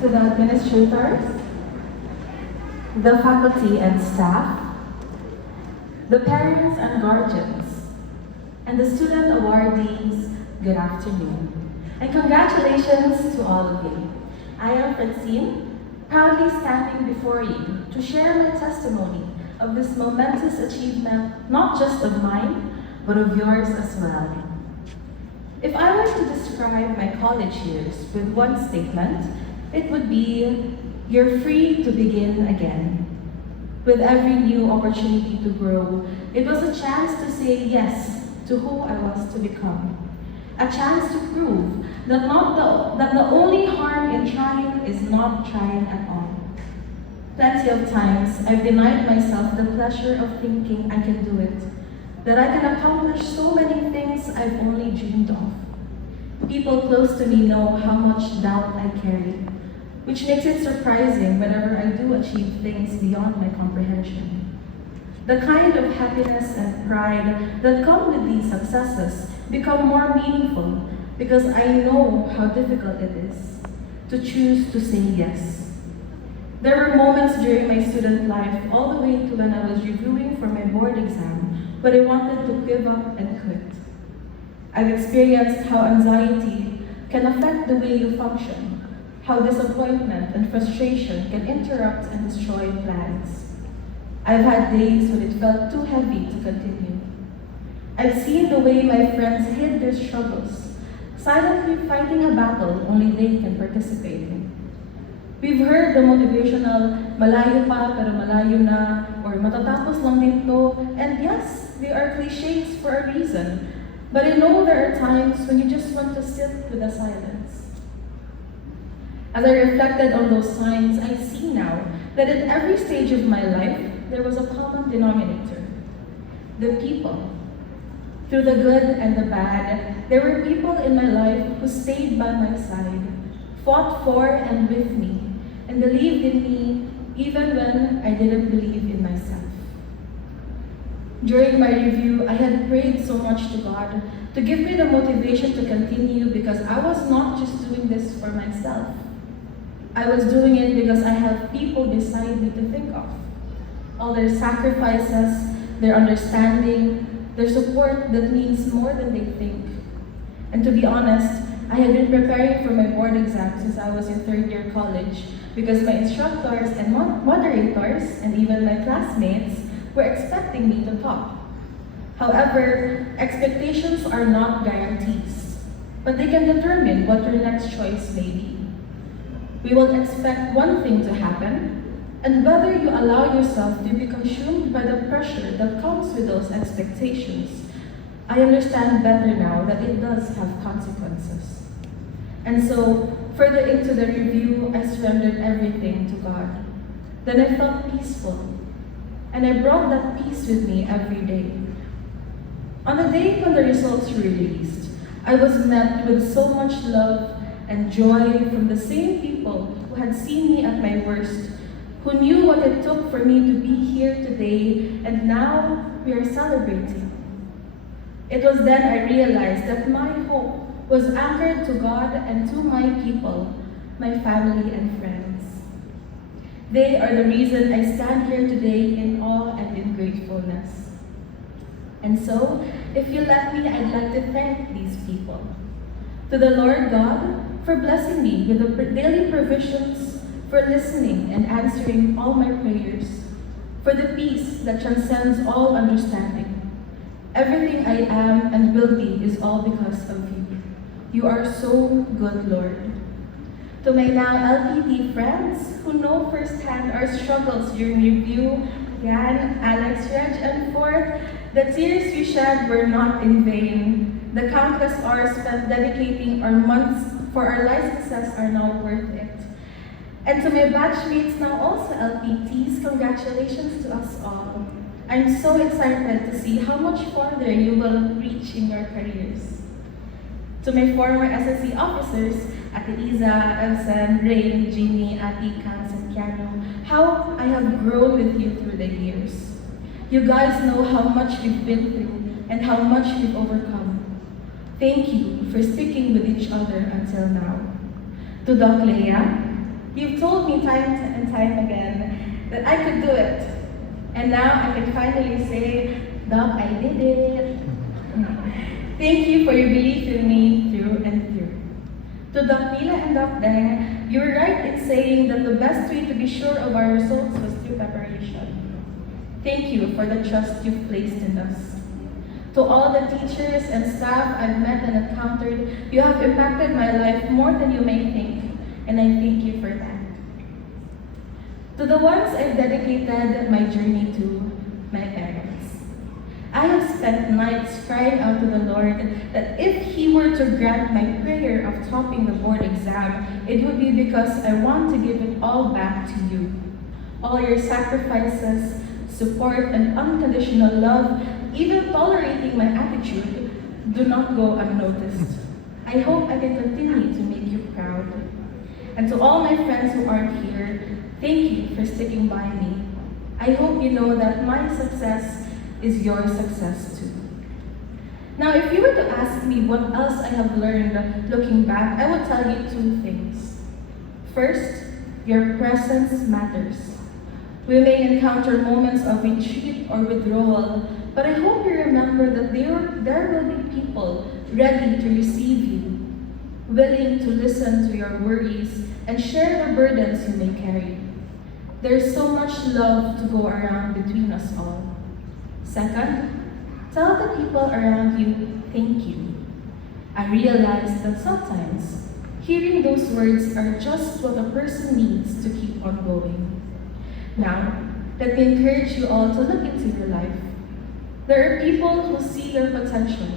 to the administrators, the faculty and staff, the parents and guardians, and the student awardees, good afternoon. And congratulations to all of you. I am Francine, proudly standing before you to share my testimony of this momentous achievement, not just of mine, but of yours as well. If I were to describe my college years with one statement, it would be, you're free to begin again. With every new opportunity to grow, it was a chance to say yes to who I was to become. A chance to prove that the only harm in trying is not trying at all. Plenty of times, I've denied myself the pleasure of thinking I can do it, that I can accomplish so many things I've only dreamed of. People close to me know how much doubt I carry, which makes it surprising whenever I do achieve things beyond my comprehension. The kind of happiness and pride that come with these successes become more meaningful because I know how difficult it is to choose to say yes. There were moments during my student life, all the way to when I was reviewing for my board exam, but I wanted to give up and quit. I've experienced how anxiety can affect the way you function, how disappointment and frustration can interrupt and destroy plans. I've had days when it felt too heavy to continue. I've seen the way my friends hid their struggles, silently fighting a battle only they can participate in. We've heard the motivational, malayo pa pero malayo na, or matatapos lang dito, and yes, they are cliches for a reason. But I know there are times when you just want to sit with the silence. As I reflected on those times, I see now that at every stage of my life, there was a common denominator: the people. Through the good and the bad, there were people in my life who stayed by my side, fought for and with me, and believed in me even when I didn't believe in myself. During my review, I had prayed so much to God to give me the motivation to continue because I was not just doing this for myself. I was doing it because I have people beside me to think of. All their sacrifices, their understanding, their support that means more than they think. And to be honest, I had been preparing for my board exam since I was in third year college because my instructors and moderators and even my classmates were expecting me to top. However, expectations are not guarantees, but they can determine what your next choice may be. We will expect one thing to happen, and whether you allow yourself to be consumed by the pressure that comes with those expectations, I understand better now that it does have consequences. And so, further into the review, I surrendered everything to God. Then I felt peaceful, and I brought that peace with me every day. On the day when the results were released, I was met with so much love and joy from the same people who had seen me at my worst, who knew what it took for me to be here today, and now we are celebrating. It was then I realized that my hope was anchored to God and to my people, my family and friends. They are the reason I stand here today in awe and in gratefulness. And so, if you let me, I'd like to thank these people. To the Lord God for blessing me with the daily provisions, for listening and answering all my prayers, for the peace that transcends all understanding. Everything I am and will be is all because of you. You are so good, Lord. To my now LPT friends who know firsthand our struggles during review, Yan, Alex, Reg, and Ford, the tears we shed were not in vain. The countless hours spent dedicating our months for our licenses are now worth it. And to my batchmates, now also LPTs, congratulations to us all. I'm so excited to see how much farther you will reach in your careers. To my former SSC officers, Ate Iza, Elsen, Rain, Jeannie, Ate Kans, and Keanu, how I have grown with you through the years. You guys know how much we've been through and how much we've overcome. Thank you for sticking with each other until now. To Doc Leia, You've told me time and time again that I could do it. And now I can finally say, Doc, I did it. Thank you for your belief in me through and through. To Doc Mila and Doc Deng, you were right in saying that the best way to be sure of our results was through preparation. Thank you for the trust you've placed in us. To all the teachers and staff I've met and encountered, you have impacted my life more than you may think, and I thank you for that. To the ones I've dedicated my journey to, my parents. I have spent nights crying out to the Lord that if He were to grant my prayer of topping the board exam, it would be because I want to give it all back to you. All your sacrifices, support, and unconditional love, even tolerating my attitude, do not go unnoticed. I hope I can continue to make you proud. And to all my friends who aren't here, thank you for sticking by me. I hope you know that my success is your success too. Now, if you were to ask me what else I have learned looking back, I would tell you two things. First, your presence matters. We may encounter moments of retreat or withdrawal, but I hope you remember that there will be people ready to receive you, willing to listen to your worries and share the burdens you may carry. There's so much love to go around between us all. Second, tell the people around you, thank you. I realize that sometimes hearing those words are just what a person needs to keep on going. Now, let me encourage you all to look into your life. There are people who see your potential,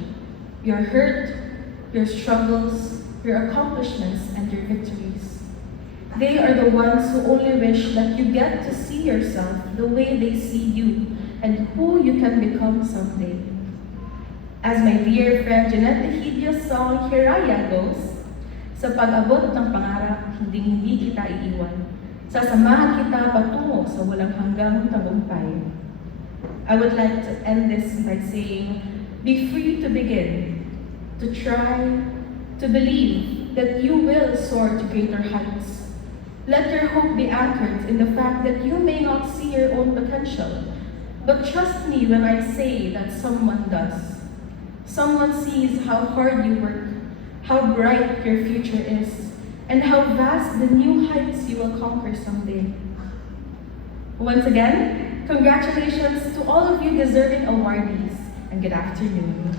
your hurt, your struggles, your accomplishments, and your victories. They are the ones who only wish that you get to see yourself the way they see you and who you can become someday. As my dear friend Jeanette Egidia's song Hiraya goes, sa pag-abot ng pangarap, hindi kita iiwan. Sasamahan kita patungo sa walang hanggang tagumpay. I would like to end this by saying, be free to begin, to try, to believe that you will soar to greater heights. Let your hope be anchored in the fact that you may not see your own potential, but trust me when I say that someone does. Someone sees how hard you work, how bright your future is, and how vast the new heights you will conquer someday. Once again, congratulations to all of you deserving awardees, and good afternoon.